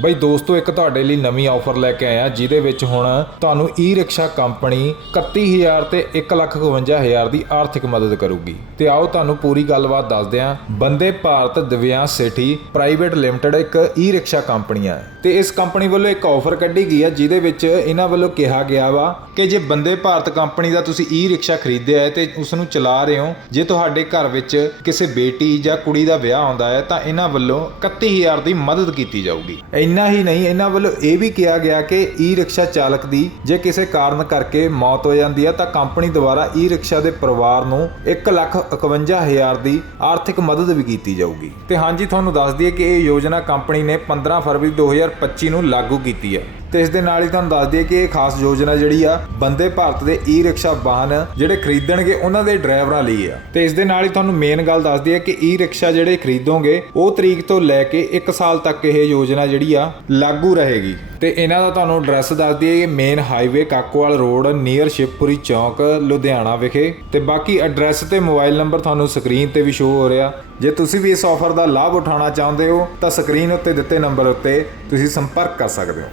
ਬਈ ਦੋਸਤੋ, ਇੱਕ ਤੁਹਾਡੇ ਲਈ ਨਵੀਂ ਆਫਰ ਲੈ ਕੇ ਆਇਆ, ਜਿਹਦੇ ਵਿੱਚ ਹੁਣ ਤੁਹਾਨੂੰ ਈ ਰਿਕਸ਼ਾ ਕੰਪਨੀ 31000 ਤੇ 151000 ਦੀ ਆਰਥਿਕ ਮਦਦ ਕਰੂਗੀ। ਤੇ ਆਓ ਤੁਹਾਨੂੰ ਪੂਰੀ ਗੱਲਬਾਤ ਦੱਸਦੇ ਹਾਂ ਬੰਦੇ Bharat Divyan city private limited ਇੱਕ ਈ ਰਿਕਸ਼ਾ ਕੰਪਨੀ ਹੈ ਤੇ ਇਸ ਕੰਪਨੀ ਵੱਲੋਂ ਇੱਕ ਆਫਰ ਕੱਢੀ ਗਈ ਹੈ ਜਿਹਦੇ ਵਿੱਚ ਇਹਨਾਂ ਵੱਲੋਂ ਕਿਹਾ ਗਿਆ ਵਾ ਕਿ ਜੇ ਬੰਦੇ ਭਾਰਤ ਕੰਪਨੀ ਦਾ ਤੁਸੀਂ ਈ ਰਿਕਸ਼ਾ ਖਰੀਦਿਆ ਹੈ ਤੇ ਉਸ ਨੂੰ ਚਲਾ ਰਹੇ ਹੋ, ਜੇ ਤੁਹਾਡੇ ਘਰ ਵਿੱਚ ਕਿਸੇ ਬੇਟੀ ਜਾਂ ਕੁੜੀ ਦਾ ਵਿਆਹ ਆਉਂਦਾ ਹੈ, ਤਾਂ ਇਹਨਾਂ ਵੱਲੋਂ 31000 ਦੀ ਮਦਦ ਕੀਤੀ ਜਾਊਗੀ। ਇੰਨਾ ਹੀ ਨਹੀਂ, ਇਹਨਾਂ ਵੱਲੋਂ ਇਹ ਵੀ ਕਿਹਾ ਗਿਆ ਕਿ ਈ ਰਿਕਸ਼ਾ ਚਾਲਕ ਦੀ ਜੇ ਕਿਸੇ ਕਾਰਨ ਕਰਕੇ ਮੌਤ ਹੋ ਜਾਂਦੀ ਹੈ ਤਾਂ ਕੰਪਨੀ ਦੁਆਰਾ ਈ ਰਿਕਸ਼ਾ ਦੇ ਪਰਿਵਾਰ ਨੂੰ 151000 ਦੀ ਆਰਥਿਕ ਮਦਦ ਵੀ ਕੀਤੀ ਜਾਊਗੀ। ਤੇ ਹਾਂਜੀ, ਤੁਹਾਨੂੰ ਦੱਸ ਦਈਏ ਕਿ ਇਹ ਯੋਜਨਾ ਕੰਪਨੀ ਨੇ 15 ਫਰਵਰੀ 2025 ਨੂੰ ਲਾਗੂ ਕੀਤੀ ਹੈ। ਤੇ ਇਸ ਦੇ ਨਾਲ ਹੀ ਤੁਹਾਨੂੰ ਦੱਸ ਦਈਏ ਕਿ ਇਹ ਖਾਸ ਯੋਜਨਾ ਜਿਹੜੀ ਆ, ਬੰਦੇ ਭਾਰਤ ਦੇ ਈ ਰਿਕਸ਼ਾ ਵਾਹਨ ਜਿਹੜੇ ਖਰੀਦਣਗੇ, ਉਹਨਾਂ ਦੇ ਡਰਾਈਵਰਾਂ ਲਈ ਆ। ਤੇ ਇਸ ਦੇ ਨਾਲ ਹੀ ਤੁਹਾਨੂੰ ਮੇਨ ਗੱਲ ਦੱਸ ਦਈਏ ਕਿ ਈ ਰਿਕਸ਼ਾ ਜਿਹੜੇ ਖਰੀਦੋਗੇ, ਉਹ ਤਰੀਕ ਤੋਂ ਲੈ ਕੇ 1 ਸਾਲ ਤੱਕ ਇਹ ਯੋਜਨਾ ਜਿਹੜੀ ਆ, ਲਾਗੂ ਰਹੇਗੀ। ਤੇ ਇਹਨਾਂ ਦਾ ਤੁਹਾਨੂੰ ਐਡਰੈਸ ਦੱਸ ਦਈਏ main highway Kakowal road near Shivpuri ਚੌਂਕ, ਲੁਧਿਆਣਾ ਵਿਖੇ। ਤੇ ਬਾਕੀ ਐਡਰੈਸ ਤੇ ਮੋਬਾਈਲ ਨੰਬਰ ਤੁਹਾਨੂੰ ਸਕਰੀਨ ਤੇ ਵੀ ਸ਼ੋ ਹੋ ਰਿਹਾ। ਜੇ ਤੁਸੀਂ ਵੀ ਇਸ ਆਫਰ ਦਾ ਲਾਭ ਉਠਾਉਣਾ ਚਾਹੁੰਦੇ ਹੋ, ਤਾਂ ਸਕਰੀਨ ਉੱਤੇ ਦਿੱਤੇ ਨੰਬਰ ਉੱਤੇ ਤੁਸੀਂ ਸੰਪਰਕ ਕਰ ਸਕਦੇ ਹੋ।